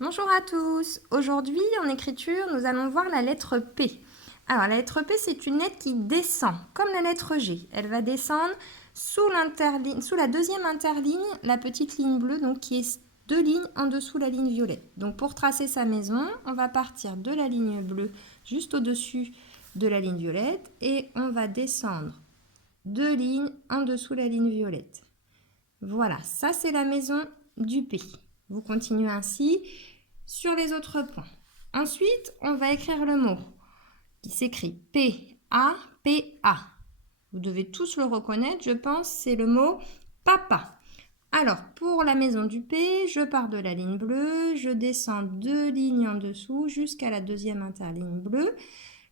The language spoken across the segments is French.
Bonjour à tous. Aujourd'hui, en écriture, nous allons voir la lettre P. Alors, la lettre P, c'est une lettre qui descend, comme la lettre G. Elle va descendre sous la deuxième interligne, la petite ligne bleue, donc qui est 2 lignes en dessous la ligne violette. Donc, pour tracer sa maison, on va partir de la ligne bleue juste au-dessus de la ligne violette et on va descendre 2 lignes en dessous la ligne violette. Voilà, ça c'est la maison du P. Vous continuez ainsi sur les autres points. Ensuite, on va écrire le mot qui s'écrit P-A-P-A. Vous devez tous le reconnaître, je pense, c'est le mot papa. Alors, pour la maison du P, je pars de la ligne bleue, je descends 2 lignes en dessous jusqu'à la deuxième interligne bleue.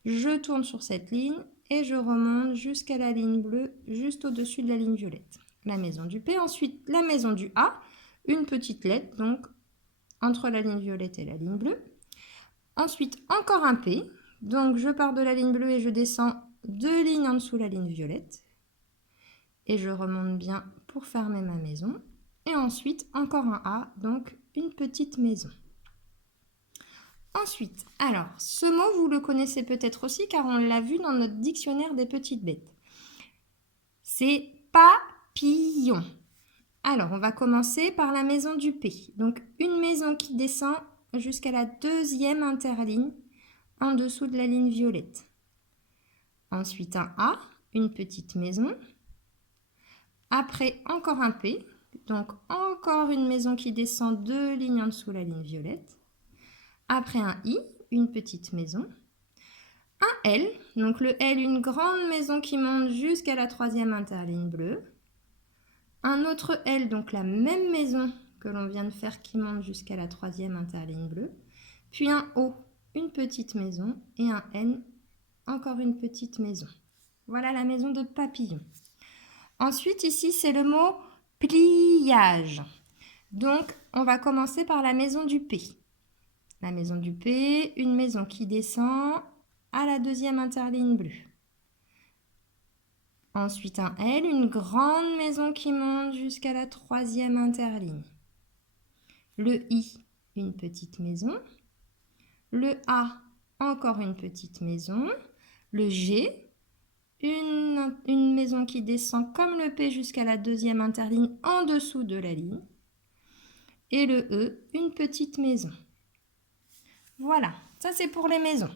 Je tourne sur cette ligne et je remonte jusqu'à la ligne bleue, juste au-dessus de la ligne violette. La maison du P. Ensuite, la maison du A, une petite lettre, donc entre la ligne violette et la ligne bleue. Ensuite, encore un P. Donc, je pars de la ligne bleue et je descends 2 lignes en dessous la ligne violette. Et je remonte bien pour fermer ma maison. Et ensuite, encore un A, donc une petite maison. Ensuite, alors, ce mot, vous le connaissez peut-être aussi car on l'a vu dans notre dictionnaire des petites bêtes. C'est papillon. Alors, on va commencer par la maison du P. Donc, une maison qui descend jusqu'à la deuxième interligne en dessous de la ligne violette. Ensuite, un A, une petite maison. Après, encore un P. Donc, encore une maison qui descend 2 lignes en dessous la ligne violette. Après, un I, une petite maison. Un L, donc le L, une grande maison qui monte jusqu'à la troisième interligne bleue. Un autre L, donc la même maison que l'on vient de faire qui monte jusqu'à la troisième interligne bleue. Puis un O, une petite maison. Et un N, encore une petite maison. Voilà la maison de papillon. Ensuite, ici, c'est le mot pliage. Donc, on va commencer par la maison du P. La maison du P, une maison qui descend à la deuxième interligne bleue. Ensuite, un L, une grande maison qui monte jusqu'à la troisième interligne. Le I, une petite maison. Le A, encore une petite maison. Le G, une maison qui descend comme le P jusqu'à la deuxième interligne en dessous de la ligne. Et le E, une petite maison. Voilà, ça c'est pour les maisons.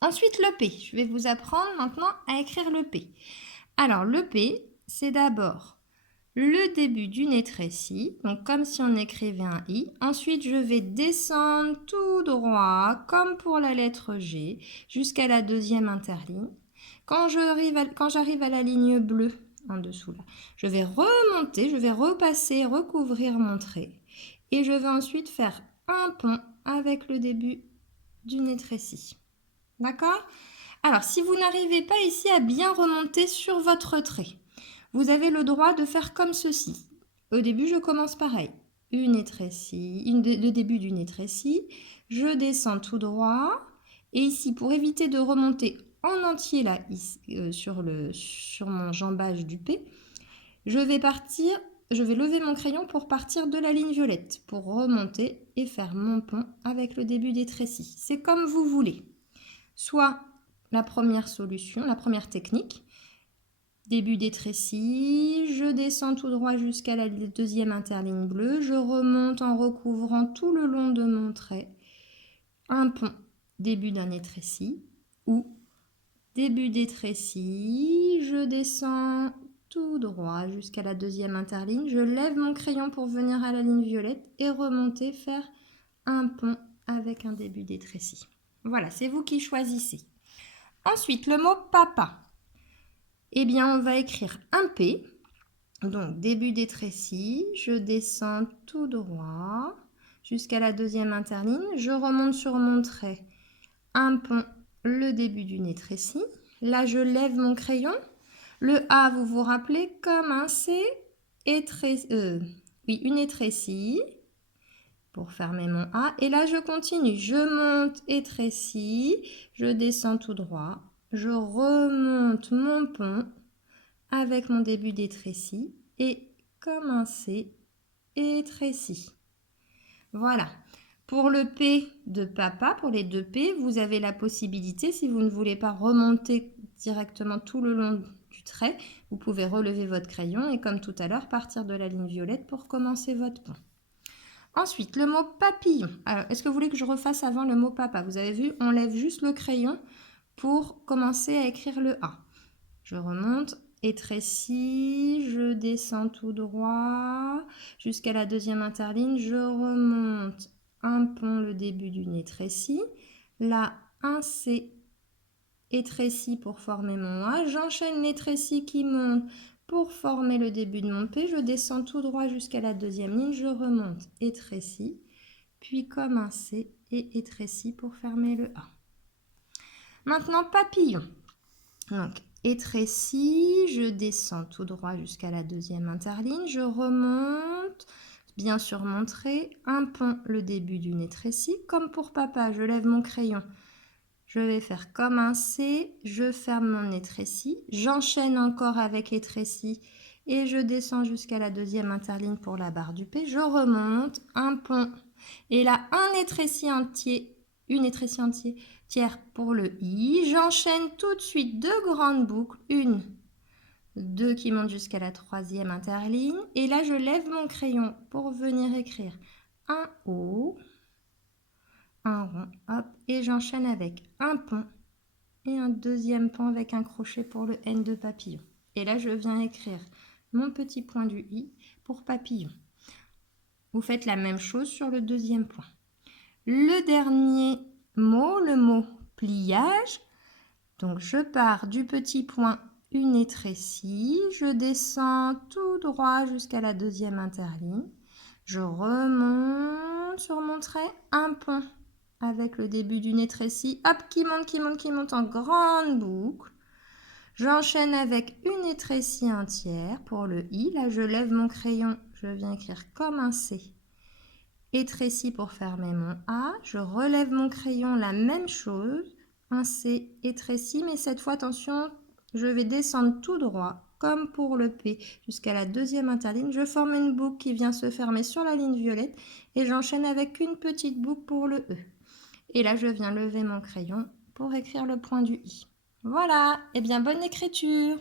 Ensuite, le P. Je vais vous apprendre maintenant à écrire le P. Alors, le P, c'est d'abord le début du nez tréci, donc comme si on écrivait un I. Ensuite, je vais descendre tout droit, comme pour la lettre G, jusqu'à la deuxième interligne. Quand j'arrive à la ligne bleue, en dessous là, je vais remonter, je vais repasser, recouvrir mon trait. Et je vais ensuite faire un pont avec le début du nez tréci. D'accord ? Alors, si vous n'arrivez pas ici à bien remonter sur votre trait, vous avez le droit de faire comme ceci. Au début, je commence pareil. Le début du nez tréci. Je descends tout droit. Et ici, pour éviter de remonter en entier là, sur mon jambage du P, je vais lever mon crayon pour partir de la ligne violette, pour remonter et faire mon pont avec le début des trécis. C'est comme vous voulez. Soit la première solution, la première technique, début des trécis, je descends tout droit jusqu'à la deuxième interligne bleue, je remonte en recouvrant tout le long de mon trait un pont, début d'un nez tréci, ou début des trécis, je descends tout droit jusqu'à la deuxième interligne, je lève mon crayon pour venir à la ligne violette et remonter, faire un pont avec un début des trécis. Voilà, c'est vous qui choisissez. Ensuite, le mot papa. Eh bien, on va écrire un P. Donc, début des trécis, je descends tout droit jusqu'à la deuxième interligne. Je remonte sur mon trait un pont, le début du nez tréci. Là, je lève mon crayon. Le A, vous vous rappelez, comme un C, une étrécie pour fermer mon A. Et là, je continue. Je monte étrécie, je descends tout droit. Je remonte mon pont avec mon début d'étrécie et comme un C, étrécie. Voilà. Pour le P de papa, pour les deux P, vous avez la possibilité, si vous ne voulez pas remonter directement tout le long du trait, vous pouvez relever votre crayon et comme tout à l'heure, partir de la ligne violette pour commencer votre pont. Ensuite, le mot papillon. Alors, est-ce que vous voulez que je refasse avant le mot papa? Vous avez vu, on lève juste le crayon pour commencer à écrire le A. Je remonte, étrécis, je descends tout droit jusqu'à la deuxième interligne, je remonte un pont le début d'une étrécie, là un C étrécis pour former mon A, j'enchaîne l'étrécie qui monte pour former le début de mon P, je descends tout droit jusqu'à la deuxième ligne, je remonte étrécis, puis comme un C et étrécis pour fermer le A. Maintenant papillon. Donc étrécis, je descends tout droit jusqu'à la deuxième interligne, je remonte, bien sur mon trait, un pont le début d'une étrécie. Comme pour papa, je lève mon crayon, je vais faire comme un C, je ferme mon étrécie, j'enchaîne encore avec étrécie et je descends jusqu'à la deuxième interligne pour la barre du P, je remonte, un pont et là un étrécie entier, une étrécie entière pour le I, j'enchaîne tout de suite deux grandes boucles, une, deux qui montent jusqu'à la troisième interligne et là je lève mon crayon pour venir écrire un O, un rond, hop, et j'enchaîne avec un pont et un deuxième pont avec un crochet pour le N de papillon. Et là, je viens écrire mon petit point du I pour papillon. Vous faites la même chose sur le deuxième point. Le dernier mot, le mot pliage. Donc, je pars du petit point une étrécie, je descends tout droit jusqu'à la deuxième interligne, je remonte sur mon trait, un pont avec le début d'une étrécie, hop, qui monte en grande boucle. J'enchaîne avec une étrécie entière pour le I. Là, je lève mon crayon, je viens écrire comme un C. Étrécie pour fermer mon A. Je relève mon crayon, la même chose. Un C étrécie, mais cette fois, attention, je vais descendre tout droit, comme pour le P, jusqu'à la deuxième interligne. Je forme une boucle qui vient se fermer sur la ligne violette et j'enchaîne avec une petite boucle pour le E. Et là, je viens lever mon crayon pour écrire le point du I. Voilà, et bien bonne écriture!